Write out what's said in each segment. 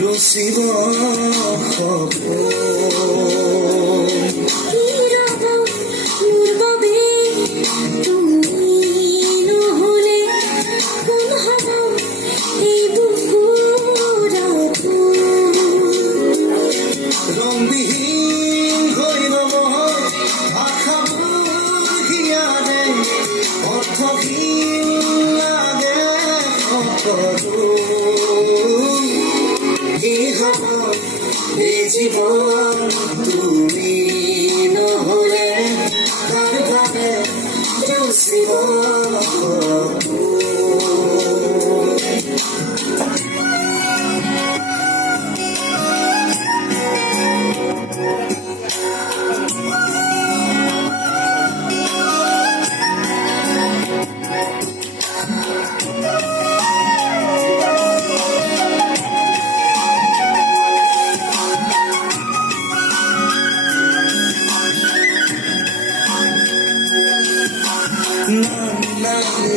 রসিব রংবিহীন হইল আশা বুঝিয়ারে অর্থহীন লাগে এই জীবন তুমি নহলে তার ভাবে রসিব লাগে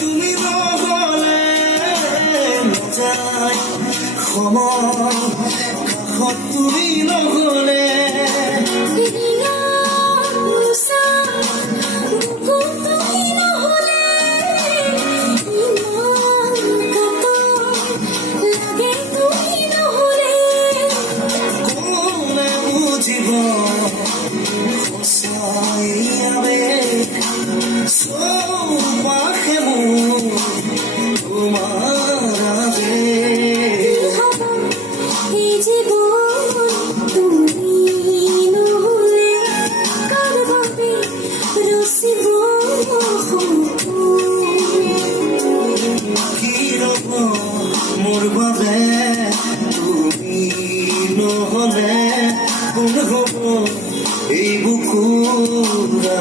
তুমি নহলে নযায় সময় কাষত তুমি নহলে মোর বাবে তুমি নহলে কোন হব এই বুকুরা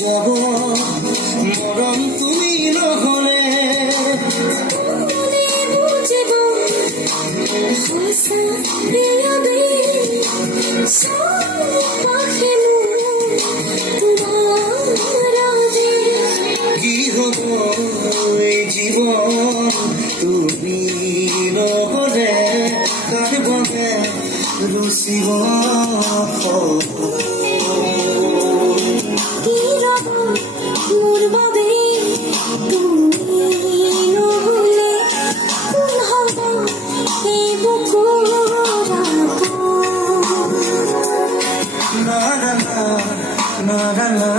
যাব মরম তুমি নহলে বুঝব কি হব এই জীবন তুমি নহলে কার বাবে রসিব মোর বাবে তুমি নহলে কোন হব এই বুকুরা না না না না না